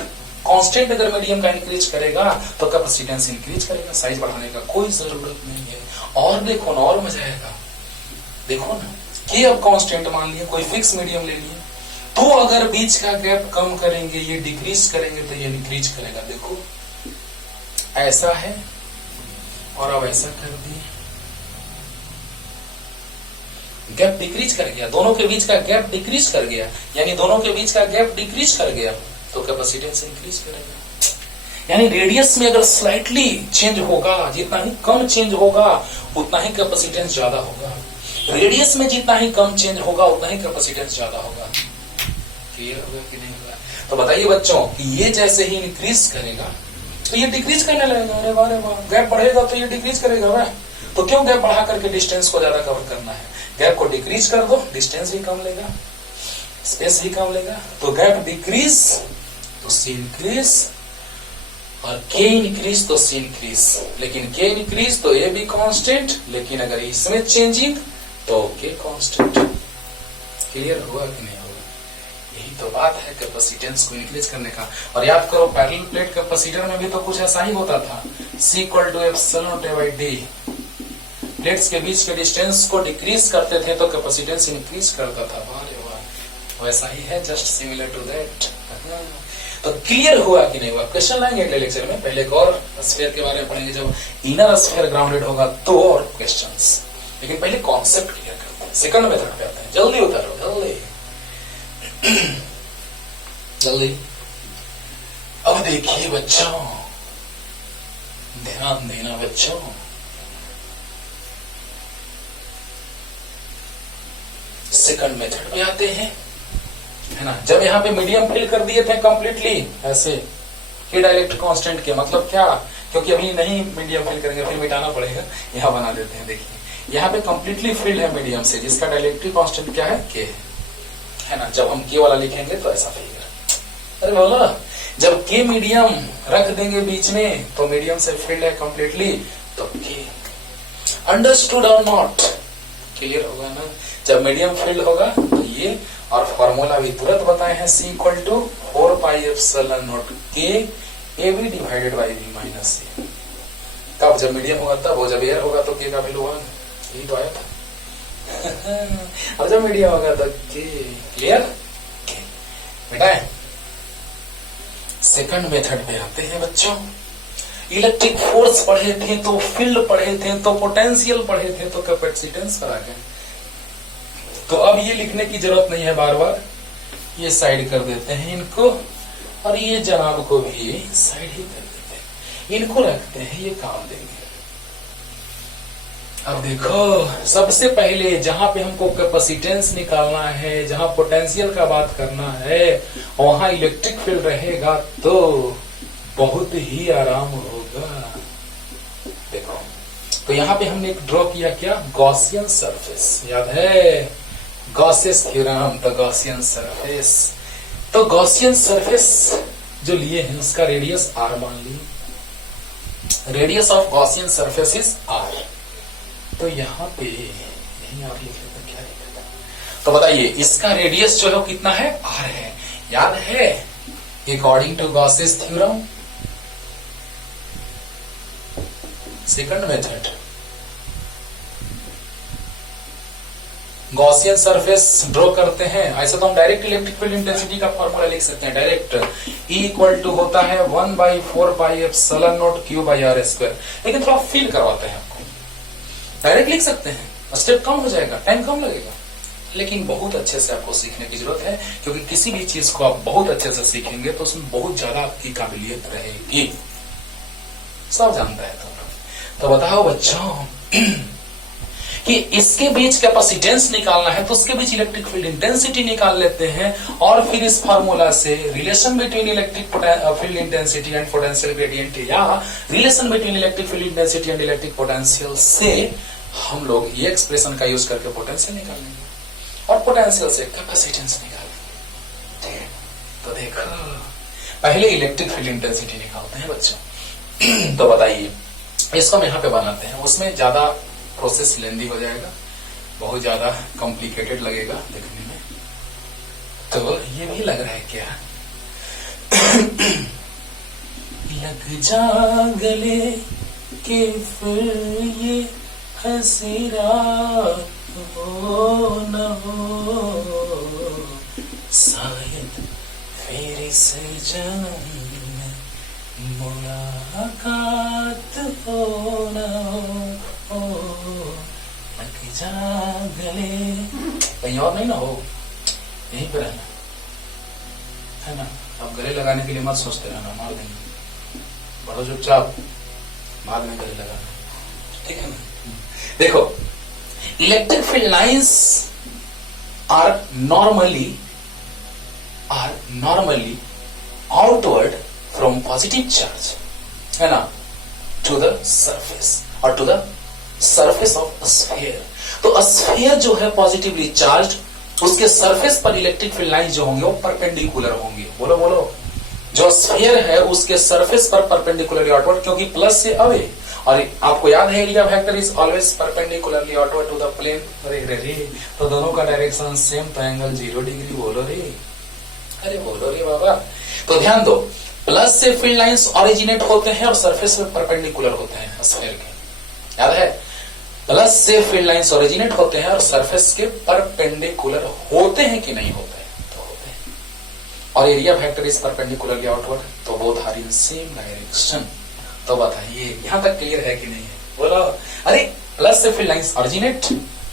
कांस्टेंट अगर मीडियम का इंक्रीज करेगा तो कैपेसिटेंस इंक्रीज करेगा, साइज बढ़ाने का कोई जरूरत नहीं है। और देखो ना, और मजा आएगा, देखो ना, के अब कांस्टेंट मान लिया, कोई फिक्स मीडियम ले लिया, तो अगर बीच का गैप कम करेंगे, ये डिक्रीज करेंगे तो ये इंक्रीज करेगा। देखो ऐसा है और अब ऐसा कर दिए, गैप डिक्रीज कर गया, दोनों के बीच का गैप डिक्रीज कर गया, यानी दोनों के बीच का गैप डिक्रीज कर गया तो कैपेसिटेंस इंक्रीज करेगा। यानी रेडियस में अगर स्लाइटली चेंज होगा, जितना ही कम चेंज होगा उतना ही कैपेसिटेंस ज्यादा होगा, रेडियस में जितना ही कम चेंज होगा उतना ही कैपेसिटेंस ज्यादा होगा। क्लियर होगा कि नहीं होगा? तो बताइए बच्चों कि ये जैसे ही इंक्रीज करेगा तो ये डिक्रीज करने लगेगा। अरे वाह रे वाह, गैप बढ़ेगा तो ये डिक्रीज करेगा। वह तो क्यों गैप बढ़ा करके डिस्टेंस को ज्यादा कवर करना है, गैप को डिक्रीज कर दो, डिस्टेंस भी कम लेगा, स्पेस भी कम लेगा। तो गैप डिक्रीज तो सी इंक्रीज, और के इंक्रीज तो सी इंक्रीज, लेकिन के इंक्रीज तो ए भी कांस्टेंट, लेकिन अगर इसमें चेंजिंग तो के कांस्टेंट। क्लियर हुआ कि नहीं होगा? यही तो बात है कैपेसिटेंस को इंक्रीज करने का। और याद करो पैरेलल प्लेट कैपेसिटर में भी तो कुछ ऐसा ही होता था, C equal to epsilon naught by D. Plates के बीच के डिस्टेंस को डिक्रीज करते थे तो कैपेसिटेंस इंक्रीज करता था। वाह रे वाह, वैसा ही है, जस्ट सिमिलर टू दैट। तो क्लियर हुआ कि नहीं हुआ? क्वेश्चन लाएंगे अगले लेक्चर में, पहले एक और स्फीयर के बारे में पढ़ेंगे, जब इनर स्फीयर ग्राउंडेड होगा तो और क्वेश्चंस, लेकिन पहले कॉन्सेप्ट क्लियर करते हैं, सेकंड मेथड पे आते हैं। जल्दी उतारो, जल्दी जल्दी। अब देखिए बच्चों, ध्यान देना बच्चों, सेकंड मेथड पे आते हैं, है ना। जब यहाँ पे मीडियम फिल कर दिए थे कंप्लीटली ऐसे के डाइलेक्ट्रिक कांस्टेंट के, मतलब क्या, क्योंकि अभी नहीं मीडियम फिल करेंगे, फिर मिटाना पड़ेगा, यहाँ बना देते हैं। देखिए यहाँ पे कंप्लीटली फिल्ड है मीडियम से, जिसका डाइलेक्ट्रिक कांस्टेंट क्या है, के है ना। जब हम के वाला लिखेंगे तो ऐसा फिगर, अरे बोलो, जब के मीडियम रख देंगे बीच में तो मीडियम से फिल्ड है कंप्लीटली, तो के। अंडरस्टूड और नॉट? क्लियर होगा ना। जब मीडियम फील्ड होगा तो ये, और फॉर्मूला भी तुरंत बताए हैं, C equal to 4 pi epsilon naught के A B divided by B minus C. कब? जब मीडियम होगा तब, वो जब एयर होगा तो के का वैल्यू 1, यही तो आया था। और जब मीडियम होगा तो के। क्लियर? बेटा सेकंड मेथड पे आते हैं बच्चों। इलेक्ट्रिक फोर्स पढ़े थे तो फील्ड पढ़े थे तो पोटेंशियल पढ़े थे तो कैपेसिटेंस पर आ गए। तो अब ये लिखने की जरूरत नहीं है बार बार, ये साइड कर देते हैं इनको, और ये जनाब को भी साइड ही कर देते हैं, इनको रखते हैं, ये काम देंगे। अब देखो, सबसे पहले जहां पे हमको कैपेसिटेंस निकालना है, जहां पोटेंशियल का बात करना है, वहां इलेक्ट्रिक फील्ड रहेगा तो बहुत ही आराम होगा। देखो, तो यहां पे हमने एक ड्रॉ किया, क्या, गॉसियन सरफेस, याद है गॉसियस थ्योरम, तो गॉसियन सरफेस। तो गॉसियन सरफेस जो लिए हैं उसका रेडियस आर मान लिए, radius of Gaussian surface is R. तो यहाँ पे यही आप लिख लेते, क्या लिखा था, तो बताइए इसका रेडियस जो है वो कितना है, आर है, याद है according to Gauss's theorem. Second method, Gaussian surface draw करते हैं, ऐसे तो हम डायरेक्ट इलेक्ट्रिक फील्ड इंटेंसिटी का फॉर्मूला लिख सकते हैं डायरेक्ट, E इक्वल टू होता है 1/4πε0 Q/r²। लेकिन थोड़ा फील करवाते हैं आपको, डायरेक्ट लिख सकते हैं, स्टेप कम हो जाएगा, टाइम कम लगेगा, लेकिन बहुत अच्छे से आपको सीखने की जरूरत है, क्योंकि किसी भी चीज को आप बहुत अच्छे से सीखेंगे तो उसमें बहुत ज्यादा आपकी काबिलियत रहेगी, सब जानता है। तो बताओ बच्चों कि इसके बीच कैपेसिटेंस निकालना है, तो उसके बीच इलेक्ट्रिक फील्ड इंटेंसिटी निकाल लेते हैं, और फिर इस फार्मूला से relation between electric field intensity and potential gradient, या relation between electric field intensity and electric potential से हम लोग ये एक्सप्रेशन का यूज करके पोटेंशियल निकालेंगे और पोटेंशियल से कैपेसिटेंस निकालेंगे। ठीक है, तो देखो पहले इलेक्ट्रिक फील्ड इंटेंसिटी निकालते हैं बच्चों। तो बताइए, इसको हम यहाँ पे बनाते हैं, उसमें ज्यादा प्रोसेस लेंदी हो जाएगा, बहुत ज्यादा कॉम्प्लिकेटेड लगेगा देखने में, तो ये भी लग रहा है क्या, लग जा गले के फिर ये हंसी रात हो न हो, शायद फिर से जन्म मुलाकात हो न हो, लग जा गले, कहीं और नहीं ना हो, यहीं पे रहना है ना। अब गले लगाने के लिए मत सोचते रहना, मार देंगे, बढ़ो चुपचाप, बाद में गले लगाना, ठीक है ना। देखो, electric field lines are normally outward from positive charge, है ना, टू द सरफेस और to the surface of sphere. तो स्फीयर जो है पॉजिटिवली चार्ज, उसके सरफेस पर इलेक्ट्रिक फील्ड लाइन जो होंगे वो परपेंडिकुलर होंगे, बोलो बोलो, जो स्फीयर है उसके सरफेस पर परपेंडिकुलरली आउटवर्ड, क्योंकि प्लस से अवे, और आपको याद है area vector is always perpendicularly outward to the plane. अरे रे, तो दोनों का डायरेक्शन सेम, तो एंगल 0 डिग्री, बोलो रे, अरे बोलो रे बाबा। तो ध्यान दो, प्लस से फील्ड लाइंस ओरिजिनेट होते हैं और सरफेस में परपेंडिकुलर होते हैं स्फीयर के, याद है, प्लस से फील्ड लाइंस ओरिजिनेट होते हैं और सरफेस के परपेंडिकुलर होते हैं कि नहीं होते हैं, तो होते हैं, और area vector is perpendicularly outward, तो both are in same direction. तो बताइए यहां तक क्लियर है कि नहीं है, बोलो। अरे प्लस से फील्ड लाइंस ओरिजिनेट,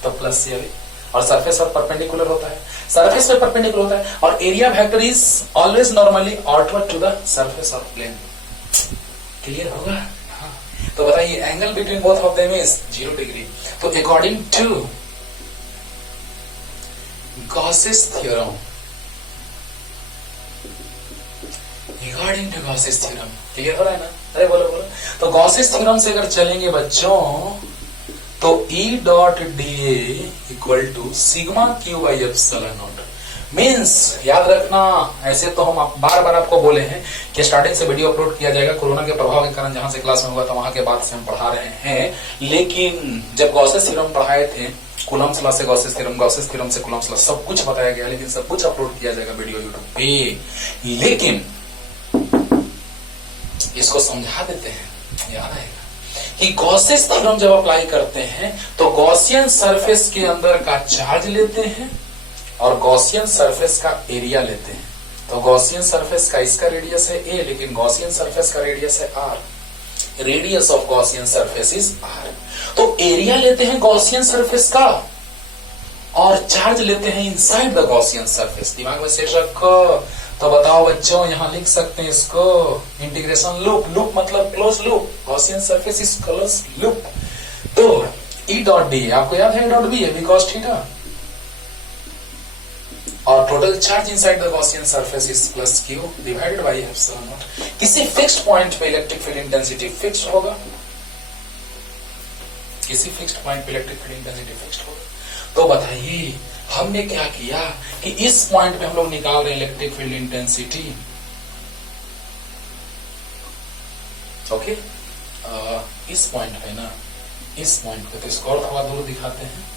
तो प्लस से अवे, और सरफेस पर परपेंडिकुलर होता है, सरफेस पे परपेंडिकुलर होता है, और area vector is always normally outward to the surface of plane. Clear होगा? हाँ। तो बताइए angle between both of them is 0 degree. तो according to Gauss's theorem, clear हो रहा है ना? अरे बोलो बोलो। तो गॉसियस थ्योरम से अगर चलेंगे बच्चों, तो E dot DA equal to sigma Q by epsilon naught. Means याद रखना, ऐसे तो हम बार बार आपको बोले हैं कि स्टार्टिंग से वीडियो अपलोड किया जाएगा, कोरोना के प्रभाव के कारण जहां से क्लास में हुआ था वहां के बाद से हम पढ़ा रहे हैं, लेकिन जब गॉसियस थ्योरम पढ़ाए थे, कूलम्ब्स लॉ से गॉसियस थ्योरम से कूलम्ब्स लॉ, सब कुछ बताया गया, लेकिन सब कुछ अपलोड किया जाएगा वीडियो यूट्यूब पे। लेकिन इसको समझा देते हैं, याद आएगा कि गॉसियस थ्योरम जब अप्लाई करते हैं तो गॉसियन सरफेस के अंदर का चार्ज लेते हैं और गॉसियन सरफेस का एरिया लेते हैं। तो गॉसियन सरफेस का इसका रेडियस है a, लेकिन गॉसियन सरफेस का रेडियस है r। Radius of Gaussian surface is r। तो एरिया लेते हैं गॉसियन सरफेस का और चार्ज लेते हैं इनसाइड द गॉसियन सरफेस। दिमाग में सेट रखो। तो बताओ बच्चों, यहां लिख सकते हैं इसको इंटीग्रेशन लूप। लूप मतलब close loop, Gaussian surface is close loop. तो E डॉट डी, आपको याद है डॉट बी है बिकॉज थीटा, और total charge inside the Gaussian surface is plus Q divided by epsilon not. किसी फिक्स्ड पॉइंट पे electric field intensity fixed होगा, किसी फिक्स्ड पॉइंट पे इलेक्ट्रिक फील्ड इंटेंसिटी फिक्स्ड होगा। तो बताइए हमने क्या किया कि इस पॉइंट पे हम लोग निकाल रहे हैं इलेक्ट्रिक फील्ड इंटेंसिटी, ओके। इस पॉइंट पे ना, इस पॉइंट पे, तो इसको और थोड़ा दूर दिखाते हैं।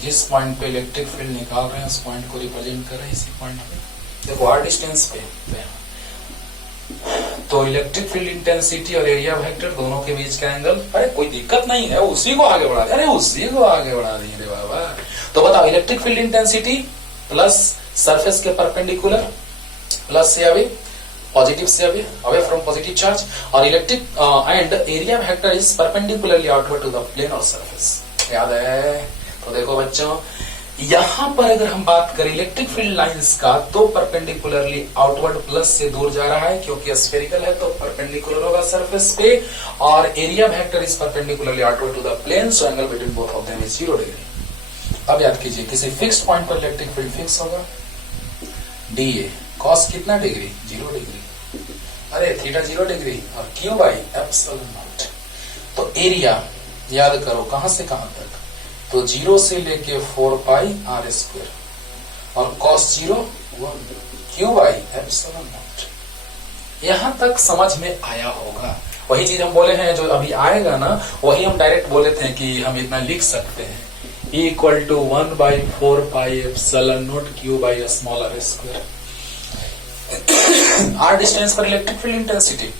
जिस पॉइंट पे इलेक्ट्रिक फील्ड निकाल रहे हैं उस पॉइंट को रिप्रेजेंट कर रहे हैं इसी पॉइंट पे, देखो आर डिस्टेंस पे तो इलेक्ट्रिक फील्ड इंटेंसिटी और एरिया वेक्टर दोनों के बीच का एंगल, अरे कोई दिक्कत नहीं है, उसी को आगे बढ़ा दे, अरे उसी को आगे बढ़ा दिए रे बाबा। तो बताओ electric field intensity plus surface के परपेंडिकुलर प्लस से अवे, पॉजिटिव से अवे फ्रॉम पॉजिटिव चार्ज, और electric and area vector is perpendicularly outward to the plane और सरफेस, याद है। तो देखो बच्चों यहां पर अगर हम बात करें इलेक्ट्रिक फील्ड लाइंस का, तो परपेंडिकुलरली आउटवर्ड प्लस से दूर जा रहा है क्योंकि स्फेरिकल है तो परपेंडिकुलर होगा सरफेस पे, और area vector is perpendicularly outward to the plane, so angle between both of them is 0 degree. अब याद कीजिए किसी फिक्स्ड पॉइंट पर इलेक्ट्रिक फील्ड फिक्स होगा, डीए कॉस कितना डिग्री, 0 डिग्री, अरे थीटा 0 डिग्री, और क्यू बाई एप्सिलॉन नॉट। तो एरिया याद करो कहां से कहां तक, तो 0 से लेके 4 पाई आर स्क्वायर, और cos 0 1 Q by epsilon not. यहां तक समझ में आया होगा। वही चीज हम बोले हैं जो अभी आएगा ना, वही हम डायरेक्ट बोले थे कि हम इतना लिख सकते हैं, equal to 1/4 pi epsilon naught Q by small R square. R distance पर इलेक्ट्रिक फील्ड इंटेंसिटी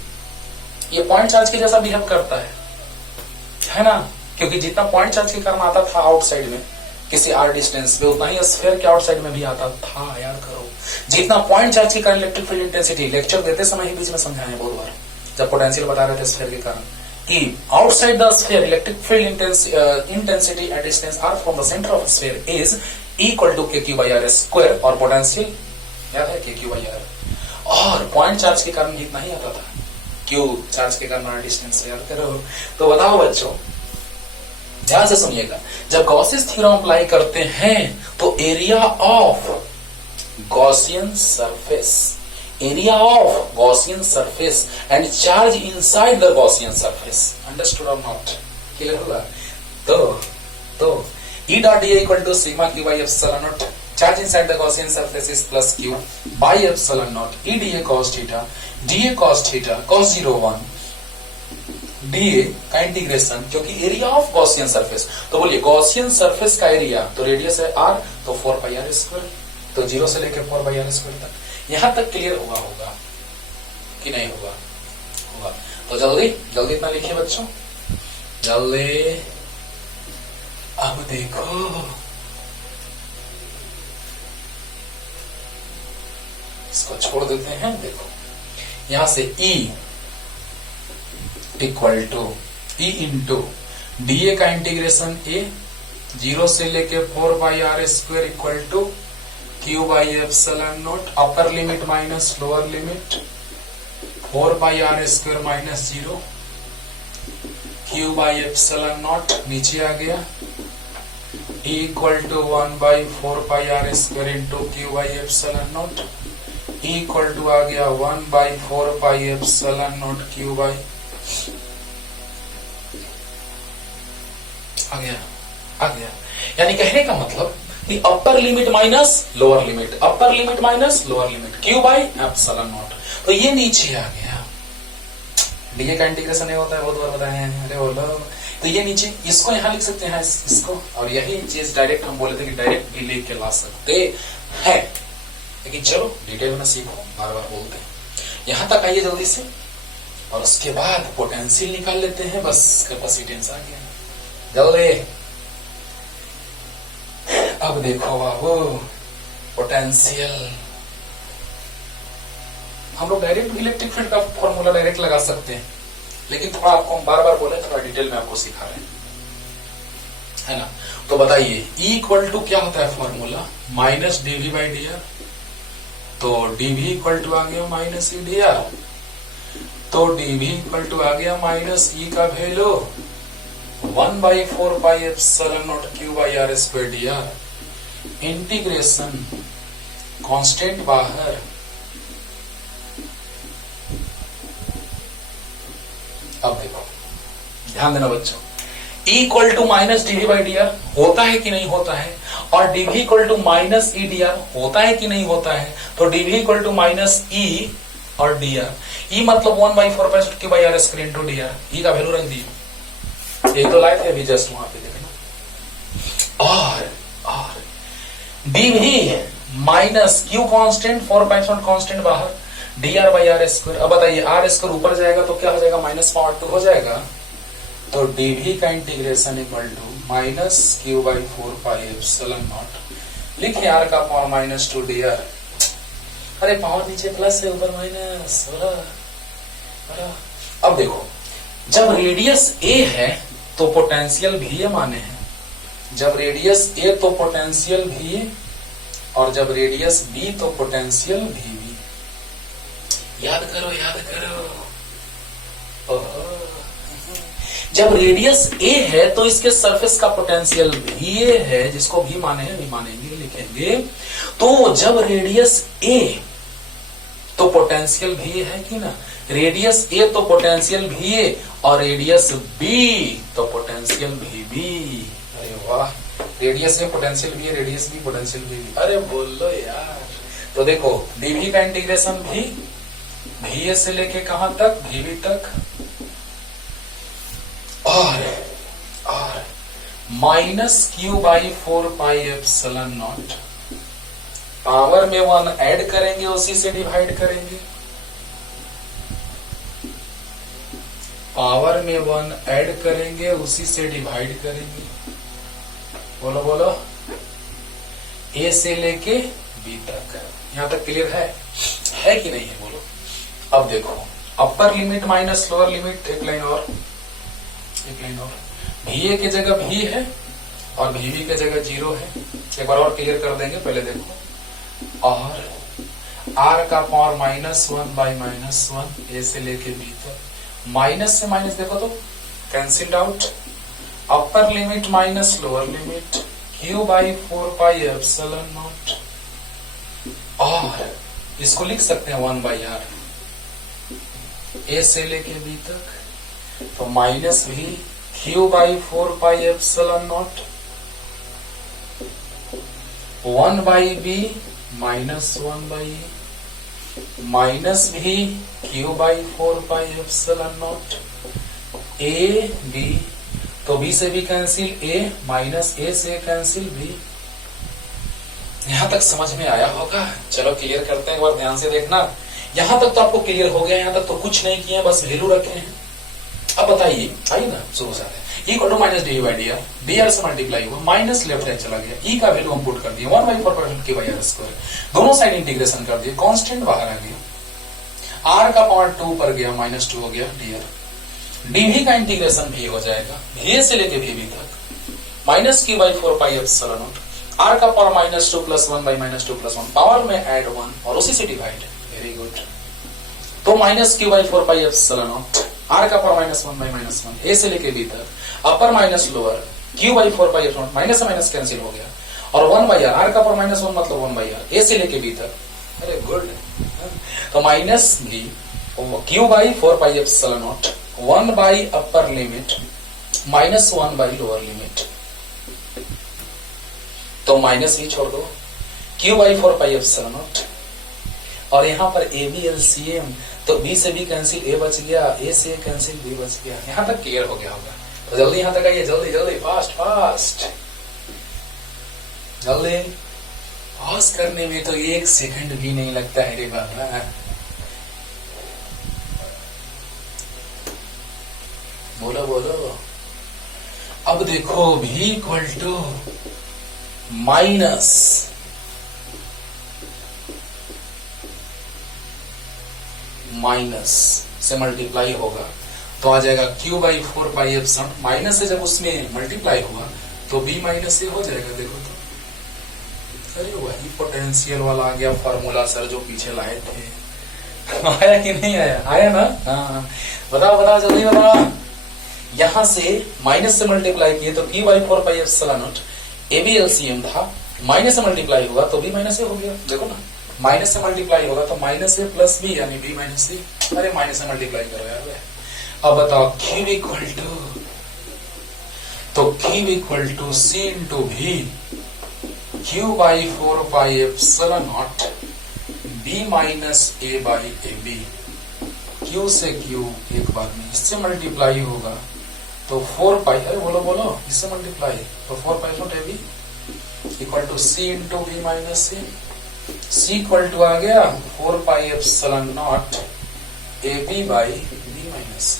ये पॉइंट चार्ज के जैसा बिहेव करता है ना, क्योंकि जितना पॉइंट चार्ज के कारण आता था आउटसाइड में किसी आर डिस्टेंस पे, उतना ही स्फीयर के आउटसाइड में भी आता था, याद करो। जितना पॉइंट चार्ज के कारण इलेक्ट्रिक फील्ड इंटेंसिटी, लेक्चर देते समय ही बीच में समझाए बहुत बार जब पोटेंशियल बता रहे थे स्फीयर के कारण, कि outside the sphere electric field intensity at distance R from the centre of sphere is equal to K Q by R square, और पोटेंशियल याद है के क्यू बाई आर, और पॉइंट चार्ज के कारण इतना ही आता था, क्यू चार्ज के कारण आर डिस्टेंस, याद करो। तो बताओ बच्चों ध्यान से सुनिएगा, जब गॉसियन थ्योरम अप्लाई करते हैं तो area of Gaussian surface, area of Gaussian surface and charge inside the Gaussian surface, understood और नॉट, क्लियर होगा। तो E dot D equal to sigma Q by epsilon naught, charge inside the Gaussian surface is plus Q by epsilon naught, E D A cos theta, D A cos theta, cos 0 1 DA का integration, क्योंकि area of Gaussian surface, तो बोलिए Gaussian surface का area, तो radius है are, तो 4 pi R square, तो 0 से लेकर 4 पाई आर स्क्वायर तक। यहां तक क्लियर होगा कि नहीं होगा? तो जल्दी इतना लिखिए बच्चों, जल्दी। अब देखो इसको छोड़ देते हैं, देखो यहां से E equal to E into D A का इंटीग्रेशन ए 0 से लेके 4 pi R square equal to Q by epsilon naught, upper limit minus lower limit 4 pi R square minus 0 Q by epsilon naught, नीचे आ गया equal to 1/4 pi R square into Q by epsilon naught, equal to आ गया 1/4 pi epsilon naught Q by, आ गया। यानी कहने का मतलब कि अपर limit minus lower limit, upper limit minus lower limit Q by epsilon naught, तो ये नीचे आ गया। डीए का इंटीग्रेशन ये होता है, बहुत बार बताए हैं, अरे बोलो। तो ये नीचे, इसको यहां लिख सकते हैं इसको, और यही चीज डायरेक्ट हम बोले थे कि डायरेक्ट भी लिख के ला सकते हैं, लेकिन चलो डिटेल में सीखो, बार बार बोलते हैं। यहां तक आइए जल्दी से, और उसके बाद पोटेंशियल निकाल लेते हैं, बस कैपेसिटेंस आ गया जल्दी। अब देखो बाबू पोटेंशियल, हम लोग डायरेक्ट इलेक्ट्रिक फील्ड का फॉर्मूला डायरेक्ट लगा सकते हैं, लेकिन थोड़ा आपको हम बार बार बोले, थोड़ा डिटेल में आपको सिखा रहे हैं, है ना। तो बताइए E इक्वल टू क्या होता है formula, minus dV by dr, तो dV इक्वल टू आ गया माइनस E dr, तो dV इक्वल टू आ गया माइनस E का value 1/4πε0 Q/r² dr integration constant बाहर अब देखो ध्यान देना बच्चों, E equal to minus dv/dr होता है कि नहीं होता है, और dv equal to minus e dr होता है कि नहीं होता है। तो dv equal to minus e और dr, e मतलब 1/4π/r² इंटू dr, e का वैल्यू रख दिए, यही तो लाए थे अभी जस्ट वहां पे देखना। और dv minus q constant 4π constant बाहर dr/r²। अब बताइए r² ऊपर जाएगा तो क्या हो जाएगा, -2 हो जाएगा। तो dv का integration equal to minus q/4πε0 लिखिए r का पावर -2 dr। अरे पावर नीचे प्लस है ऊपर माइनस। अब देखो जब रेडियस a है तो पोटेंशियल भी ये माने हैं, जब रेडियस a तो पोटेंशियल भी, और जब रेडियस b तो पोटेंशियल भी। याद करो जब रेडियस a है तो इसके सरफेस का पोटेंशियल भी a है, जिसको भी माने हैं भी मानेंगे लिखेंगे। तो जब रेडियस a तो पोटेंशियल भी है कि ना, रेडियस a तो पोटेंशियल भी a, और रेडियस b तो पोटेंशियल भी b। अरे वाह, रेडियस a पोटेंशियल भी है, रेडियस b पोटेंशियल भी। अरे बोलो यार। तो देखो dv का इंटीग्रेशन भी va से लेके कहां तक, vb तक, और -q/4πε0 पावर में 1 ऐड करेंगे, उसी से डिवाइड करेंगे, पावर में 1 ऐड करेंगे, उसी से डिवाइड करेंगे। बोलो a से लेके b तक। यहां तक क्लियर है कि नहीं है, बोलो। अब देखो अपर लिमिट माइनस लोअर लिमिट, एक लाइन और va की जगह v है और vb की जगह 0 है। एक बार और क्लियर कर देंगे, पहले देखो। और r का पावर -1/-1 a से लेके b तक, माइनस से माइनस देखो तो कैंसिल्ड आउट। अपर limit minus lower limit q/4πε0, और इसको लिख सकते हैं 1/r a से लेके b तक। तो माइनस भी q/4πε0 1/b minus 1/e, minus भी q/4πε0 a b, तो b से भी कैंसिल a, माइनस a से कैंसिल b। यहां तक समझ में आया होगा। चलो क्लियर करते हैं, एक बार ध्यान से देखना। यहां तक तो आपको क्लियर हो गया, यहां तक तो कुछ नहीं किया, बस वैल्यू रखे हैं। अब बताइए, आइए ना शुरू से equal to minus dv/dr, dr से मल्टीप्लाई हुआ, माइनस लेफ्ट हैंड चला गया, e का वैल्यू हम पुट कर दिए 1/4π/r², दोनों साइड इंटीग्रेशन कर दिए, कांस्टेंट बाहर आ गया, r का पावर 2 पर गया, -2 हो गया dr। dv का इंटीग्रेशन भी हो जाएगा, va से लेके vb तक, -q/4πε0, r का पावर -2 + 1/-2 + 1, पावर में ऐड 1 और उसी से डिवाइड। Very good. तो -q/4πε0, r का पावर -1/-1, a से लेके b तक, अपर माइनस लोअर q/4πε0, माइनस से माइनस कैंसिल हो गया, और 1/r, r का पावर -1 मतलब 1/r, a से लेके b तक। अरे गुड। तो माइनस भी q/4πε0 1/अपर लिमिट -1/लोअर लिमिट, तो माइनस भी छोड़ दो, q/4πε0, और यहां पर a b LCM, तो b से b कैंसिल, a बच गया, a से कैंसिल, b बच गया। यहां तक क्लियर हो गया होगा। तो जल्दी यहां तक आइए, जल्दी फास्ट। जल्दी पॉज करने में तो 1 सेकंड भी नहीं लगता है रे बाबा। बोलो। अब देखो v इक्वल टू माइनस से मल्टीप्लाई होगा तो आ जाएगा q/4πε0, माइनस से जब उसमें मल्टीप्लाई हुआ तो b माइनस से हो जाएगा। देखो तो, अरे वही पोटेंशियल वाला आ गया फॉर्मूला सर जो पीछे लाए थे। आया कि नहीं आया? आया ना? हाँ, बताओ जल्दी बताओ। यहां से माइनस से मल्टीप्लाई किए तो Q by 4 pi epsilon naught A B LCM था, माइनस से मल्टीप्लाई होगा तो बी माइनस ए हो गया। देखो ना, माइनस से मल्टीप्लाई होगा तो माइनस ए प्लस बी यानी बी माइनस सी। अरे माइनस से मल्टीप्लाई करो यार। अब बताओ Q इक्वल टू, तो Q equal to C into भी Q by 4 pi epsilon naught B minus A by A B. Q से Q एक बार में इससे मल्टीप्लाई होगा तो 4 पाई, अरे बोलो बोलो, इससे मल्टीप्लाई तो 4 pi naught A B equal to C into B minus C. C equal to आ गया 4 pi epsilon naught A B by B minus.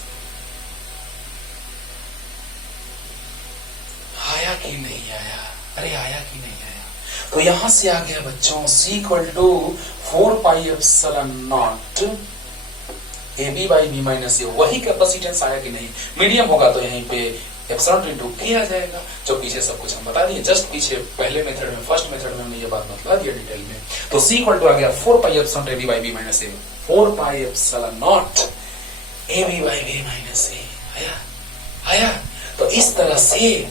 आया कि नहीं आया? अरे आया कि नहीं आया? तो यहां से आ गया बच्चों C equal to 4 pi epsilon naught A B by B minus A. वही कैपेसिटेंस आया कि नहीं? मीडियम होगा तो यहीं पे एप्सिलॉन इंटू के आ जाएगा, जो पीछे सब कुछ हम बता दिए, जस्ट पीछे पहले मेथड में, फर्स्ट मेथड में हमने ये बात बता दिया डिटेल में। तो C इक्वल टू आ गया 4 pi epsilon A B by B minus A, 4 pi epsilon naught A B by B minus A. आया? आया? तो इस तरह से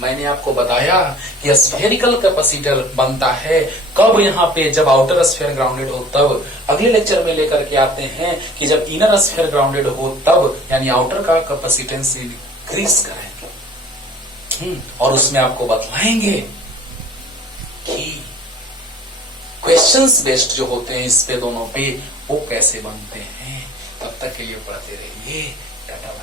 मैंने आपको बताया कि स्फेरिकल कैपेसिटर बनता है कब? यहाँ पे जब आउटर स्फीयर ग्राउंडेड हो तब। अगले लेक्चर में लेकर के आते हैं कि जब इनर स्फीयर ग्राउंडेड हो तब, यानी आउटर का कैपेसिटेंस इंक्रीज करेंगे। और उसमें आपको बतलाएंगे कि क्वेश्चंस बेस्ड जो होते हैं इस पे दोनों पे, वो कैसे बनते हैं। तब तक के लिए पढ़ते रहिए। टाटा।